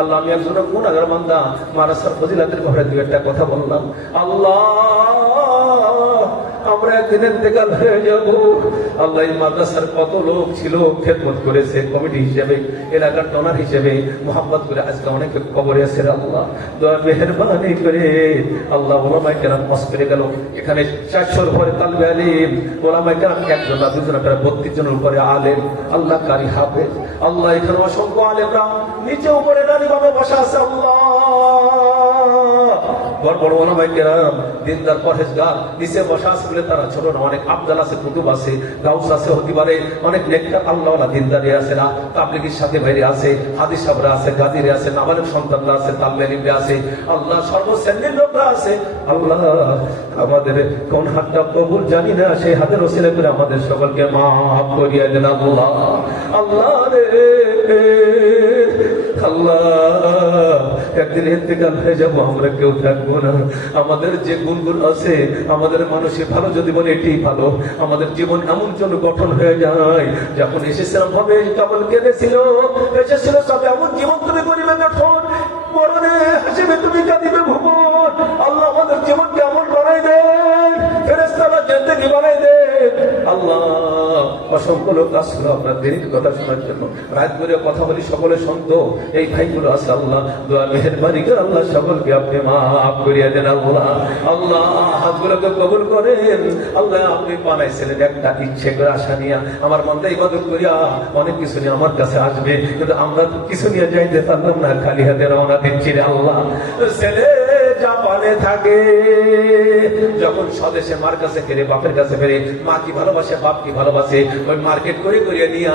আল্লাহ আমি একজন গুনাহগার বান্দা, মাদ্রাসার ফজিলাতের ব্যাপারে দুই একটা কথা বললাম। আল্লাহ আমরা একদিন ইন্তেকাল হয়ে যাব। আল্লাহ এই মাদ্রাসার কত লোক ছিল, খেদমত করেছে কমিটি হিসেবে, এলাকার টনার হিসেবে, মোহাম্মত করে আজকে অনেকে কবরে আছে। আল্লাহ দয়া মেহেরবানি করে আল্লাহ ওলামায়ে কেরাম মাস করে গেল। এখানে 400-র উপরে তালবে আলিম, ওলামায়ে কেরাম একজন না দুজন, প্রায় 32 জনের উপরে আলেম, আল্লাহ কারি হাফেজ। আল্লাহ এখানে অসংখ্য আলেমরা নিচে উপরে দাঁড়িয়ে বসা আছে। আল্লাহ বড় বড় ওলামায়ে কেরাম দিনদার পরহেজগার নিচে বসা আছে বলে তারা ছোট না, অনেক আফজাল আছে, কুতুব আছে, গাউস আছে, হতে পারে অনেক নেককার আল্লাহওয়ালা দিনদারি আছে, না তাবলীগের সাথে বাইরে আছে, হাদিস সাহেবরা আছে, গাজীরা আছে, নাবালিগ সন্তানরা আছে, তালবে আলিমরা আছে, আল্লাহ সর্বশ্রেণীর লোকরা আছে। আল্লাহ আমাদের কোন হাতটা কবুল জানি না, সেই হাতের ওসিলা করে আমাদের সকলকে মাফ করিয়া দেন। আল্লাহ আল্লাহ রে আল্লাহ একদিন ইন্তেকাল হয়ে যাবো, আমরা কেউ থাকবো না। আমাদের যে গুণগুলো আছে, আমাদের মানুষের ভালো যদি বলে এটাই ভালো, আমাদের জীবন এমন জন্য গঠন হয়ে যায়। যখন এসেছিলাম ভাবে কেবল কেঁদেছিল, এসেছিল সব এমন জীবন তুমি করিবে গঠন, মরণে হাসিবে তুমি কাঁদিবে ভুবন। আল্লাহ আমাদের জীবনকে এমন বানাই দেন, ফেরেশতারা জিন্দেগি বানাই দেন। আল্লাহ অসংখ্য লোক আসলো আপনার দেরির কথা শোনার জন্য, রাত করে কথা বলি, সকলে শুনত। এই ভাইগুলো আছে, আল্লাহ দোয়া মেহেরবানি করে আল্লাহ সকলকে আপনি মাফ করিয়া দেন। আল্লাহ আল্লাহ হাতগুলোকে কবুল করেন। আল্লাহ আপনি বানাইছিলেন একটা ইচ্ছে করে আশা নিয়ে, আমার মনটা ইবাদত করিয়া অনেক কিছু নিয়ে আমার কাছে আসবে, কিন্তু আমরা কিছু নিয়ে যাইতে পারলাম না, খালি হাতে রওনা দিচ্ছি রে। আল্লাহ ছেলে জাপানে থাকে, যখন স্বদেশে মার কাছে ফেরে, বাপের কাছে ফেরে, মা কি ভালোবাসে, বাপ কি ভালোবাসে, ওই মার্কেট করে করিয়া নিয়ে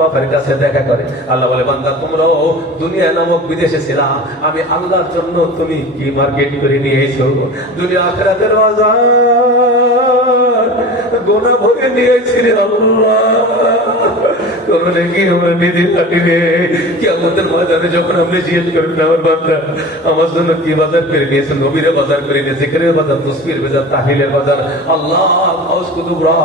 বাপের কাছে দেখা করে। আল্লাহ বলে বান্দা তোমরাও দুনিয়া নামক বিদেশে ছিলা, আমি আল্লাহর জন্য তুমি কি মার্কেট করে নিয়ে এসো, দুনিয়া আখিরাতের বাজার গোনা ভরে নিয়েছিলে। আল্লাহ তোমরা কি আমার নিধি থাকিবে, কিয়ামতের ময়দানে যখন আপনি জিজ্ঞেস করবেন আমার বান্দা আমার জন্য কি বাজার করে নিয়েছে, নবীরে বাজার করে নিয়েছে, জিকিরের বাজার, তাসবিহের বাজার, তাহলিলের বাজার। আল্লাহ গাউস কুতুবরা,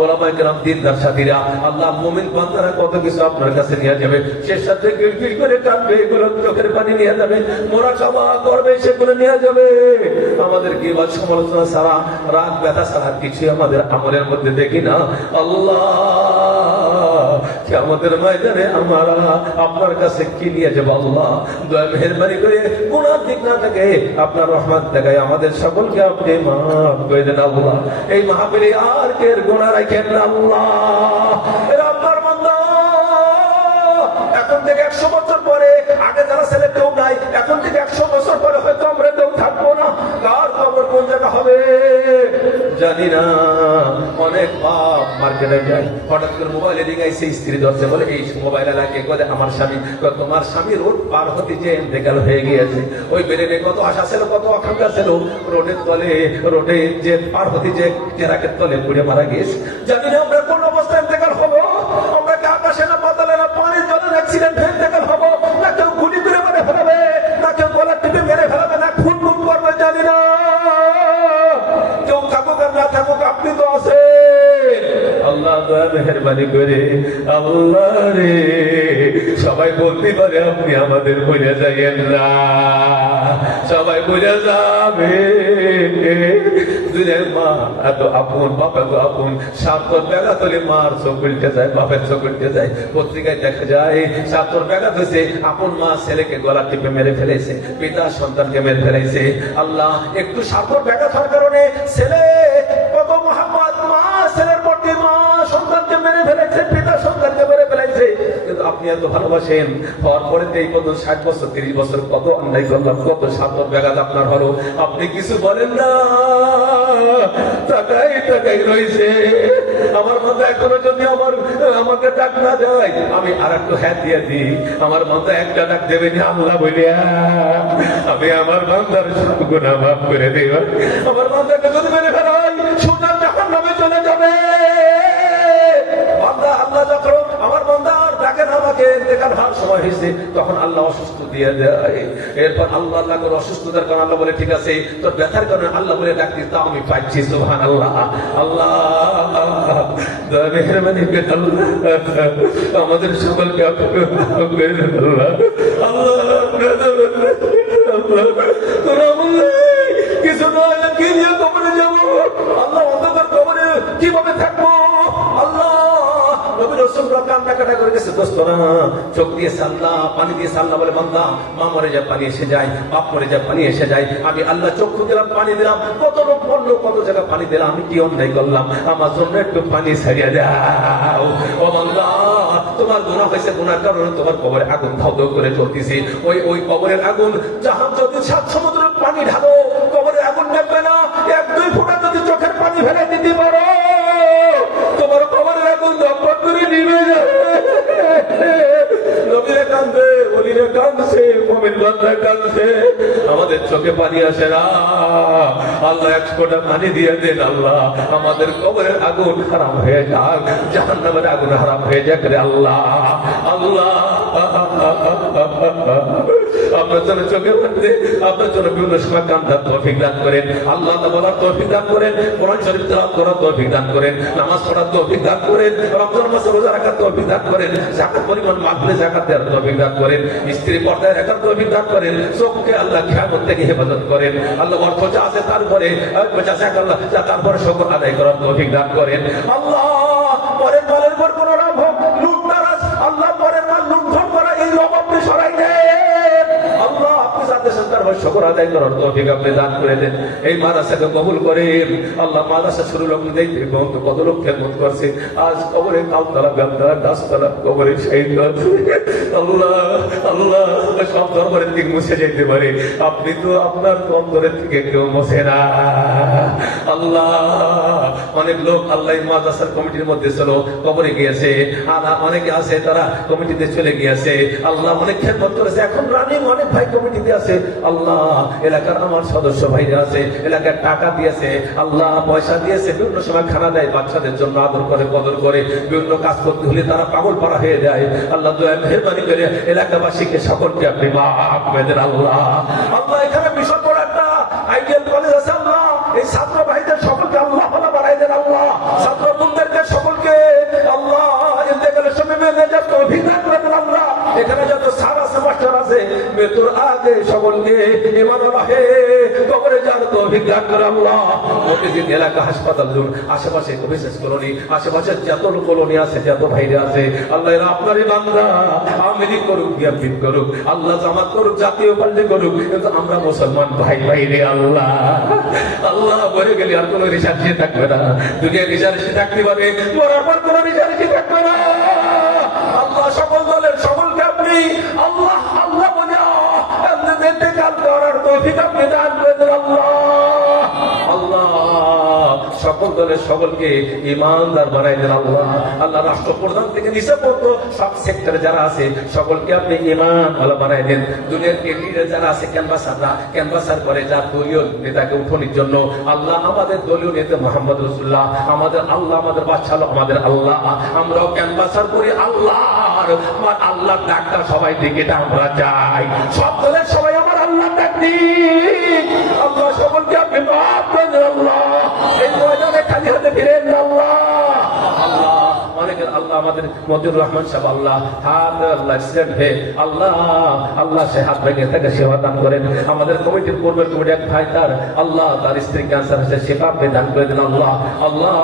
ওলামায়ে কেরাম, দিনদার সাথীরা, আল্লাহ মুমিন বান্দারা কত কিছু আপনার কাছে নিয়ে যাবে, সে সাথে গিলগিল করে কাঁদবে, এগুলো চোখের পানি নিয়ে যাবে, মোরাকাবা করবে, সেগুলো নিয়ে যাবে। আমাদের গীবত সমালোচনা ছাড়া, রাগ ব্যথা ছাড়া কিছু আমাদের আমলের মধ্যে দেখি না। আল্লাহ কিয়ামতের ময়দানে আমরা আপনার কাছে কি নিয়ে যাবো? আল্লাহ দয়া মেহেরবানি করে গুনার দিক না থাকে আপনার রহমত দেখায় আমাদের সকলকে আপনি মাফ করে দেন। আল্লাহ এই মাহফিলে আর কের গুনাহ রাখেন না। আল্লাহ এরা আপনার বান্দা, এখন থেকে 100 বছর পরে, আগে যারা ছেলে কেউ নাই, এখন থেকে 100 বছর পরে হয়তো আমরা কেউ থাকবো না। কার খবর কোন জায়গা হবে জানি না। অনেক বাপ মার্কেটে যায়, হঠাৎ করে মোবাইলে দিগাইছে, স্ত্রী ধরছে, বলে এই মোবাইল লাগে করে আমার স্বামী, তোমার স্বামী রোড পার হতে যে ইন্তেকাল হয়ে গিয়েছে। ওই বেরেনে কত আশা ছিল, কত আকাঙ্ক্ষা ছিল, রোডের তলে, রোডে যে পার হতে যে ট্রাকের তলে পুড়ে মারা গিয়েছে। জানি না আমরা কোন অবস্থায় ইন্তেকাল হবো, আমরা কি আকাশে না পাতালে না পানির জলে অ্যাক্সিডেন্ট হয়ে ইন্তেকাল হবো, না কেউ গুলি করে মেরে ফেলাবে, না কেউ গলা টিপে মেরে ফেলাবে, না খুন খুন করবে, জানি না। কেউ থাকুক আর না থাকুক আপনি তো আছেন। আল্লাহ দয়া মেহেরবানি করে আল্লাহ রে সবাই বলতে পারে আপনি আমাদের বলে যাইয়েন না, সবাই বলে যাবে দুনিয়ার মা এত আপন, বাপ এত আপন, সাতর ব্যাঘাত হলে মার চোখ উল্টে যায়, বাপের চোখ উল্টে যায়। পত্রিকায় দেখা যায় সাতর ব্যাঘাত হয়েছে, আপন মা ছেলেকে গলা টিপে মেরে ফেলেছে, পিতা সন্তানকে মেরে ফেলেছে। আল্লাহ একটু সাতর ব্যাঘাত হওয়ার কারণে ছেলে কত মোহাম্মদ, মা ছেলের প্রতি, মা সন্তানকে মেরে ফেলেছে, পিতা সন্তানকে মেরে ফেলেছে। কিন্তু আপনি এত ভালোবাসেন, হওয়ার পরে এই কত 60 বছর 30 বছর কত অন্যায় করলাম, কত সাতর ব্যাঘাত আপনার হলো, আপনি কিছু বলেন না, টাকাই টাকাই রয়েছে। আমার মাথা এখনো যদি আমাকে ডাক না দেয়, আমি আর একটু হ্যাঁ দিয়ে দিই, আমার মাথা একটা ডাক দেবেন আল্লাহ বলিয়া, আমি আমার বান্দার সব গুনাহ মাফ করে দেব। আমার বান্দাকে যদি মেরে ফেলাই সোজা জাহান্নামে চলে যাবে। বান্দা আল্লাহ যখন আমার বান্দা আর ডাকেন আমাকে, ইন্তেকাল হওয়ার সময় হয়েছে, তখন আল্লাহ অসুস্থ দিয়ে দেয়। এরপর আল্লাহ আল্লাহ করে অসুস্থতার কারণে আল্লাহ বলে ঠিক আছে, তোর ব্যথার কারণে আল্লাহ বলে ডাকতি, তা আমি পাচ্ছি। সুবহানাল্লাহ। আল্লাহ দয়া মেহেরবানি করে আল্লাহ আমাদের সকলকে আল্লাহ ক্ষতিগ্রস্ত না। চোখ দিয়ে আল্লাহ পানি দিয়ে আল্লাহ বলে বান্দা মা মরে যায় পানি এসে যায়, বাপ মরে যায় পানি এসে যায়, আমি আল্লাহ চক্ষু দিলাম পানি দিলাম, কত লোক বললো কত জায়গায় পানি দিলাম, আমি কি অন্যায় করলাম, আমার জন্য একটু পানি ছাড়িয়ে দাও। ও বান্দা তোমার গুনাহ হয়েছে, গুনার কারণে তোমার কবরে আগুন ধাউ ধাউ করে চলতেছে, ওই কবরের আগুন জাহান যদি 7 সমুদ্রের পানি ঢালো কবরের আগুন নেবে না। 1-2 ফোঁটা যদি চোখের পানি ফেলে দিতে পারো তোমার কবরের আগুন দপদপ করে নিভে যাবে। নবীরা কাঁদছে, ওলিরা কাঁদছে, মুমিন বান্দা কাঁদছে, আমাদের চোখে পানি আসে না। আল্লাহ 1 ফোঁটা পানি দিয়ে দেন আল্লাহ, আমাদের কবরের আগুন হারাম হয়ে যাক, জাহান্নামের আগুন হারাম হয়ে যাক রে আল্লাহ। আল্লাহ আপনার জন্য চোখে পানি, আপনার জন্য বিভিন্ন সময় কান্দার তৌফিক দান করেন, আল্লাহ বলার তৌফিক দান করেন, কোরআন শরীফ তেলাওয়াত করার তৌফিক দান করেন, নামাজ পড়ার তৌফিক দান করেন, রমজান মাসে রোজা রাখার তৌফিক দান করেন, যাকাত পরিমাণ মাহফিলে যাকাত দেওয়ার তৌফিক দান করেন, স্ত্রী পর্দায় রাখার তৌফিক দান করেন, চোখকে আল্লাহ খিয়ামত থেকে হেফাজত করেন, আল্লাহ অর্থ যা আছে তারপরে তারপরে সকল আদায় করার তৌফিক দান করেন। আল্লাহ পরের মালের পর কোন লাভ হোক লুটতারাজ, আল্লাহ পরের মাল লুণ্ঠন করা এই লোভ আপনি সরাই দেন। আল্লাহ আপনি যাতে তারপর সকল আদায় করার তৌফিক আপনি দান করে দেন। এই মাদ্রাসাকে কবুল করেন আল্লাহ। মাদ্রাসা শুরু লোক দেখতে কত লোক খেদমত করছে, আজ কবরে কালতলা গামতলা গাছতলা কবরে শহীদ হচ্ছে। আল্লাহ আল্লাহ সব দরবারের দিক মুছে যেতে পারে, আপনি তো আপনার অন্তরের থেকে কেউ মুছে না। আল্লাহ অনেক লোক আল্লাহ মাদ্রাসার কমিটির মধ্যে ছিল, কবরে গিয়েছে, আর অনেকে আছে তারা কমিটিতে চলে গিয়েছে। আল্লাহ অনেক খেদমত করেছে, এখন রানিং অনেক ভাই কমিটিতে আছে। আল্লাহ এলাকার আমার সদস্য ভাইরা আছে, এলাকার টাকা দিয়েছে, আল্লাহ পয়সা দিয়েছে, বিভিন্ন সময় খানা দেয়, বাচ্চাদের জন্য আদর করে কদর করে, বিভিন্ন কাজ করতে হলে তারা পাগল পাড়া হয়ে যায়। আল্লাহ দয়া মেহেরবানি করে এলাকাবাসীকে সকলকে আপনি মাফ করে দেন আল্লাহ। আল্লাহ এখানে বিশাল বড় একটা আইডিয়াল কলেজ আছে আল্লাহ, এই ছাত্র ভাইদের সকলকে আল্লাহ ভালো বাড়াই দেন আল্লাহ, ছাত্র বোনদেরকে সকলকে আল্লাহ ইন্তেকালের সময় মেয়েদের তৌফিক দান করে দেন আল্লাহ। এখানে যত স্যার আছে মাস্টার আছে মৃত্যুর আগে সকলকে ঈমান রাখে কবরে যাওয়ার তৌফিক দান করে আল্লাহ। প্রতিদিন এলাকা হাসপাতাল আশেপাশে বিশেষ কলোনি আশেপাশে যত কলোনি আছে যত ভাইরা আছে আল্লাহ এরা আপনারই বান্দা, আমিরি করুক বিয়াপিত করুক আল্লাহ, জামাত করুক জাতীয় পাল্টে করুক, কিন্তু আমরা মুসলমান ভাই ভাই রে আল্লাহ। আল্লাহ বলে গেলে আর কোন রিসার্চে থাকবে না, দুনিয়ার রিসার্চে থাকতে পারে, মরার পর কোন রিসার্চে থাকবে না। আল্লাহ সকল দলের সকলকে আপনি আল্লাহ আল্লাহ বলে ইন্তেকাল করার তৌফিক আপনি দান করে দেন আল্লাহ। আল্লাহ সকল দলের সকলকে ইমানদার বানাই দেন আল্লাহ। আল্লাহ রাষ্ট্রপ্রধান থেকে নিচে পর্যন্ত সব সেক্টরে যারা আছে সকলকে আপনি ইমান ভালো বানাই দেন। দুনিয়ার ক্যান্ডিডেট যারা আছে ক্যানভাসার করে যার দলীয় নেতাকে উঠোনির জন্য আল্লাহ, আমাদের দলীয় নেতা মোহাম্মদ রাসূলুল্লাহ আমাদের আল্লাহ, আমাদের বাদশা আমাদের আল্লাহ, আমরাও ক্যানভাসার করি আল্লাহ, আল্লাহ ডাক্তার সবাই দিকে আমরা চাই, সব দলের সবাই আমার আল্লাহ ডাকি আল্লাহ, সকলকে আপনি মাফ করে দেন আল্লাহ। এই ময়দানে খালি হাতে ফিরেন না আল্লাহ। আল্লাহ অনেকের আল্লাহ আমাদের মতিউর রহমান সাহেব আল্লাহ হাত আল্লাহ এক্সিডেন্ট হয়ে আল্লাহ আল্লাহ সে হাত ভেঙে তাকে সেবা দান করেন। আমাদের কমিটির পূর্বের কমিটি এক ভাই তার আল্লাহ তার স্ত্রী ক্যান্সার হয়েছে, সেবা আপনি দান করে দেন আল্লাহ। আল্লাহ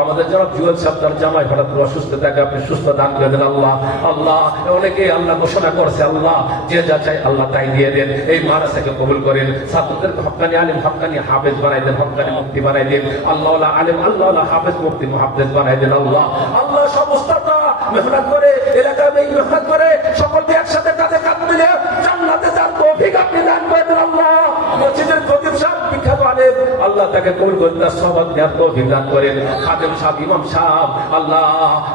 আমাদের যারা জুয়েল সাহেব তার জামাই হঠাৎ অসুস্থ থাকে আপনি সুস্থ দান করে দেন আল্লাহ। আল্লাহ অনেকে আল্লাহ ঘোষণা করছে আল্লাহ যে যা চাই আল্লাহ তাই দিয়ে দেন। এই মাদ্রাসাকে কবুল করেন, ছাত্রদের হক্কানি আলিম হক্কানি হাফেজ বানাই দেন, হক্কানি মুফতি বানাই দেন আল্লাহ, আলিম আল্লাহ হাফেজ মুফতি মুহাদ্দিস বানাই দেন আল্লাহ। আল্লাহ সমস্তটা মেহনত করে এলাকায় মেহনত করে সকলকে একসাথে কাঁধে কাঁধ মিলে জান্নাতে যার তৌফিক আপনি দান করে দেন আল্লাহ। মসজিদের খতিব সাহেব বিখ্যাত আলেম আল্লাহ তাকে কবুল করে তার সওয়াব দেওয়ার তৌফিক দান করেন। খাদেম সাহেব ইমাম সাহেব আল্লাহ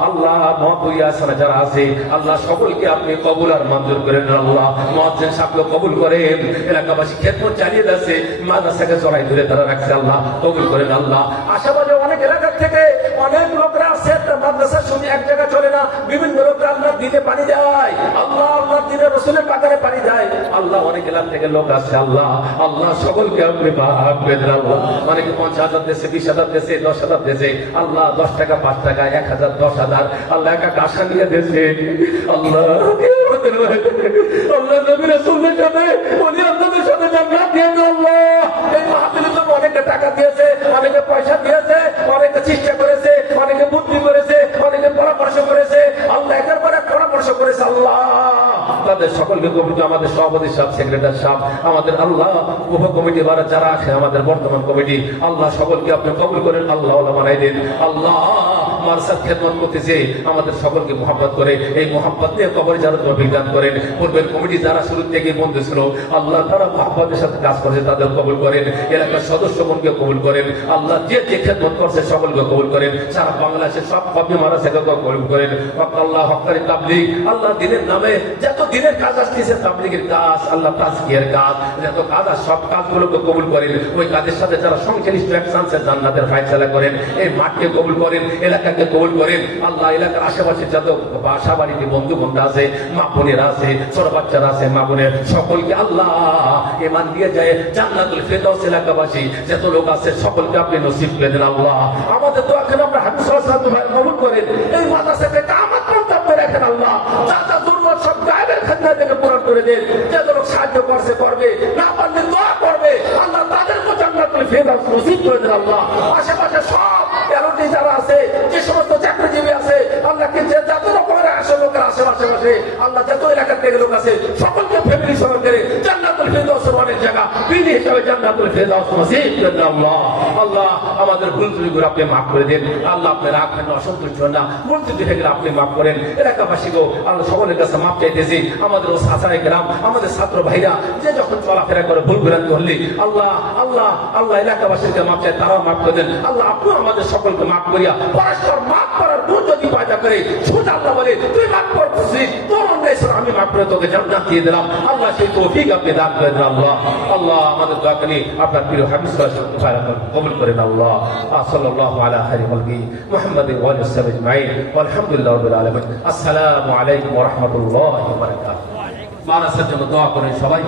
আল্লাহ মহাপুরিয়া সারা যারা আছে আল্লাহ সকলকে আপনি কবুল আর মঞ্জুর করেন আল্লাহ। মুয়াজ্জিন সাহেবকে কবুল করেন, এলাকাবাসী খেদমত চালিয়ে যাচ্ছে, মাদ্রাসাকে জড়াই ধরে তারা রাখছে আল্লাহ কবুল করেন আল্লাহ। আশাবাদে অনেক এলাকা থেকে অনেক লোকরা আছে, একটা মাদ্রাসা শুনে এক জায়গায় চলে না, বিভিন্ন লোকরা আল্লাহ দিনে পানি দেয় আল্লাহ, আল্লাহ দিনে রসুলের পাকারে পানি দেয় আল্লাহ। অনেক এলাকা থেকে লোক আছে আল্লাহ, আল্লাহ সকলকে আপনি মাফ করে দেন আল্লাহ। অনেকে 50,000 দেশে 20,000 দেশে 10,000 দেশে আল্লাহ 10 টাকা 5 টাকা 1,000 10,000 আল্লাহ একটা আশা নিয়ে দেশে আল্লাহ আল্লাহ নবী রাসূলের সাথে উনি আপনাদের সাথে জান্নাত দিয়ে আল্লাহ। এই মাহফিলে তো অনেকে টাকা দিয়েছে, অনেকে পয়সা দিয়েছে, অনেকে চেষ্টা করেছে, অনেকে বুদ্ধি করেছে, অনেকে পরামর্শ করেছে আল্লাহ, একের পর এক পরামর্শ সকলকে কমিটি, আমাদের সভাপতি সাহেব, সেক্রেটারি সাহেব, আমাদের আল্লাহ উপ কমিটি যারা আছে, আমাদের বর্তমান কমিটি, আল্লাহ সকলকে আপনি কবুল করেন, আল্লাহ বানাই দেন। আল্লাহ মাদ্রাসার খেদমত করতেছে, আমাদের সকলকে মোহাব্বত করে এই মোহাব্বত নিয়ে কবরে যারা তৌফিক দান করেন। পূর্বের কমিটি যারা শুরু থেকে বন্ধু ছিল, আল্লাহ তারা মোহাব্বতের সাথে কাজ করছে, তাদের কবুল করেন। এলাকার সদস্যগণকে কবুল করেন। আল্লাহ যে যে খেদমত করছে সকলকে কবুল করেন। সারা বাংলাদেশের সব কবি মাদ্রাসাকে কবুল করেন। আল্লাহ হক্কানি তাবলীগ, আল্লাহ দিনের নামে যত দিনের কাজ আসতেছে, তাবলীগের কাজ, আল্লাহ তাজকিয়ার কাজ, যত কাজ আর সব কাজগুলোকে কবুল করেন। ওই কাজের সাথে যারা সংশ্লিষ্ট একসাথে জান্নাতের ফায়সালা করেন। এই মাঠকে কবুল করেন, এলাকাকে কবুল করেন। আল্লাহ এলাকার আশেপাশে যত বাসা বাড়িতে বন্ধু বান্ধব আছে, মা বোনেরা আছে, ছোট বাচ্চারা আছে, মা বোনের সকলকে আল্লাহ ঈমান দিয়ে যায় জান্নাতুল ফেরদাউস এলাকাবাসী যত লোক আছে সকলকে আপনি নসিব করে দেন। আল্লাহ আমাদের দোয়া কেন আমরা হাদিস সাল্লাল্লাহু ভাই কবুল করেন। এই মাদ্রাসাকে কিয়ামত পর্যন্ত আপনি রাখেন। আল্লাহ যা যা জরুরত সব গায়েবের খাজনা থেকে পূরণ করে দেন। যে লোক সাহায্য করছে করবে, না পারলে দোয়া করবে, আল্লাহ তাদেরকে জান্নাতুল ফেরদাউস নসিব করে দেন। আল্লাহ আশেপাশে সব এলাকায় যারা আছে, যে সমস্ত চাকরিজীবী আছে, আল্লাহকে যে যত রকমের আসে লোকের আশেপাশে আল্লাহ যত এলাকার থেকে লোক আছে সকলকে ফ্যামিলি সহকারে জান্নাতুল ফেরদাউসের অনেক জায়গা বিধি হিসাবে জান্নাতুল ফেরদাউস নসিব করেন। আল্লাহ আল্লাহ আমাদের ভুল ত্রুটিগুলো আপনি মাফ করে দেন। আল্লাহ আপনি রাখবেন না, অসন্তুষ্ট না, ভুল ত্রুটি থেকে আপনি মাফ করেন। এলাকাবাসীকেও আল্লাহ সকলের কাছে মাফ চাইতেছি। আমাদের ও সাসারাই গ্রাম, আমাদের ছাত্র ভাইরা যে যখন চলাফেরা করে ভুল ভ্রান্তি হলে আল্লাহ আল্লাহ আল্লাহ এলাকাবাসীকে মাফ চাই, তারাও মাফ করে দেন। আল্লাহ আপনিও আমাদের সকলকে মাফ করিয়া পরস্পর মাফ করার গুণ যদি পয়দা করে শুধু আল্লাহ বলে তুই মাফ করছিস, তোর অন্যায় আমি মাফ করে তোকে জান্নাত দিয়ে দিলাম। আল্লাহ সেই তৌফিক আপনি দান করে দেন। আল্লাহ আল্লাহ আমাদের দোয়া করি আপনার প্রিয় হাবিব সাল্লাল্লাহু আলাইহি ওয়াসাল্লাম কবুল করেন। আল্লাহ সাল্লাল্লাহু আলা খায়রি খালকি মুহাম্মাদিন ওয়া আলিহি ওয়াসাহবিহি আজমাইন আলহামদুলিল্লাহি রাব্বিল আলামিন। আসসালামু আলাইকুম ওয়া রাহমাতুল্লাহি ওয়া বারাকাতুহু। মাদ্রাসার জন্য দোয়া করেন সবাই।